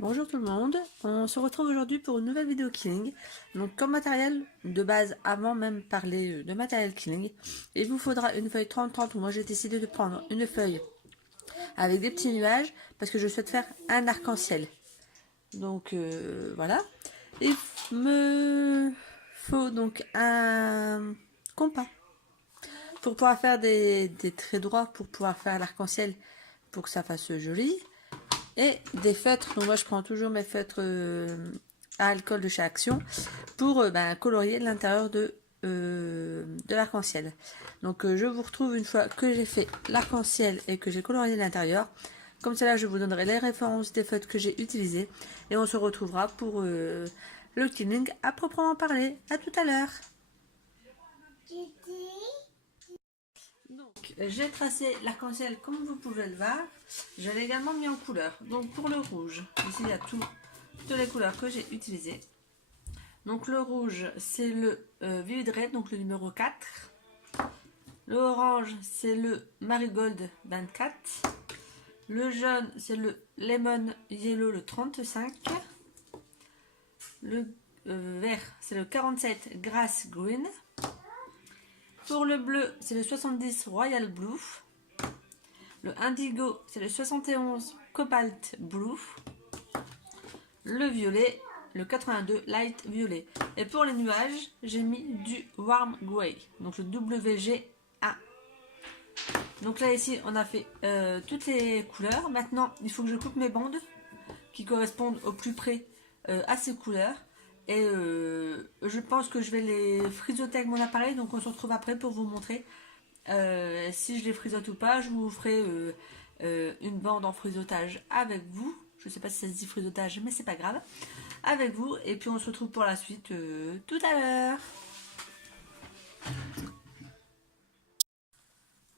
Bonjour tout le monde, on se retrouve aujourd'hui pour une nouvelle vidéo Killing. Donc comme matériel de base, avant même parler de matériel Killing, il vous faudra une feuille 30-30. Moi j'ai décidé de prendre une feuille avec des petits nuages parce que je souhaite faire un arc-en-ciel. Donc voilà. Il me faut donc un compas pour pouvoir faire des traits droits, pour pouvoir faire l'arc-en-ciel, pour que ça fasse joli. Et des feutres, donc moi je prends toujours mes feutres à alcool de chez Action pour colorier l'intérieur de l'arc-en-ciel. Donc je vous retrouve une fois que j'ai fait l'arc-en-ciel et que j'ai colorié l'intérieur. Comme cela je vous donnerai les références des feutres que j'ai utilisés et on se retrouvera pour le killing à proprement parler. À tout à l'heure. Donc j'ai tracé l'arc-en-ciel comme vous pouvez le voir. Je l'ai également mis en couleur. Donc pour le rouge, ici il y a toutes les couleurs que j'ai utilisées. Donc le rouge c'est le Vivid Red, donc le numéro 4. Le orange c'est le Marigold 24. Le jaune c'est le Lemon Yellow le 35. Le vert c'est le 47 Grass Green. Pour le bleu, c'est le 70 Royal Blue. Le indigo, c'est le 71 Cobalt Blue. Le violet, le 82 Light Violet. Et pour les nuages, j'ai mis du Warm Grey, donc le WG1. Donc là, ici, on a fait toutes les couleurs. Maintenant, il faut que je coupe mes bandes qui correspondent au plus près à ces couleurs. Et je pense que je vais les frisoter avec mon appareil, donc on se retrouve après pour vous montrer si je les frisote ou pas. Je vous ferai une bande en frisotage avec vous. Je sais pas si ça se dit frisotage, mais c'est pas grave. Avec vous, et puis on se retrouve pour la suite tout à l'heure.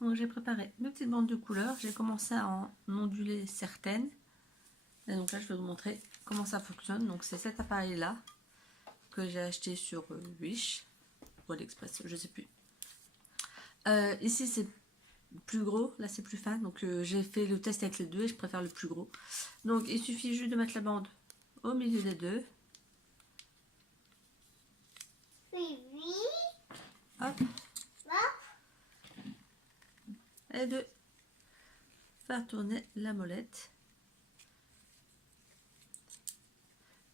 Donc j'ai préparé mes petites bandes de couleurs. J'ai commencé à en onduler certaines. Et donc là je vais vous montrer comment ça fonctionne. Donc c'est cet appareil là que j'ai acheté sur Wish ou AliExpress, je sais plus. Ici c'est plus gros, là c'est plus fin, donc j'ai fait le test avec les deux et je préfère le plus gros. Donc il suffit juste de mettre la bande au milieu des deux. Hop. Et de faire tourner la molette.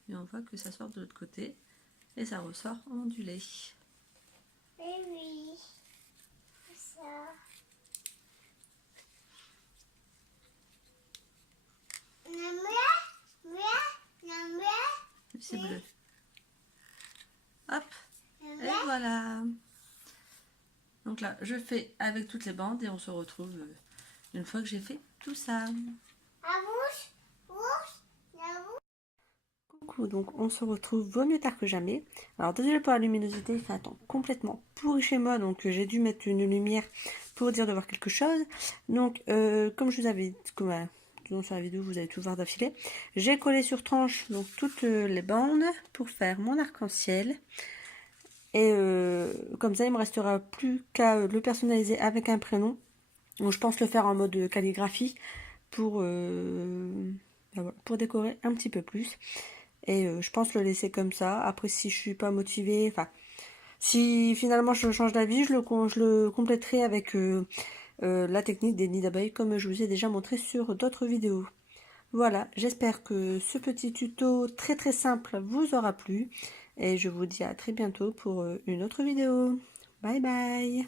Et on voit que ça sort de l'autre côté et ça ressort ondulé. Oui, ça. C'est bleu. Hop. Et voilà. Donc là, je fais avec toutes les bandes et on se retrouve une fois que j'ai fait tout ça. Coucou, donc on se retrouve vaut mieux tard que jamais. Alors désolé pour la luminosité, il fait un temps complètement pourri chez moi, donc j'ai dû mettre une lumière pour dire de voir quelque chose. Donc comme je vous avais dit, sur la vidéo vous allez tout voir d'affilée, j'ai collé sur tranche donc toutes les bandes pour faire mon arc-en-ciel. Et comme ça il me restera plus qu'à le personnaliser avec un prénom. Donc je pense le faire en mode calligraphie pour décorer un petit peu plus. Et je pense le laisser comme ça. Après si je suis pas motivée, enfin si finalement je change d'avis, je le compléterai avec la technique des nids d'abeilles comme je vous ai déjà montré sur d'autres vidéos. Voilà, j'espère que ce petit tuto très très simple vous aura plu. Et je vous dis à très bientôt pour une autre vidéo. Bye bye.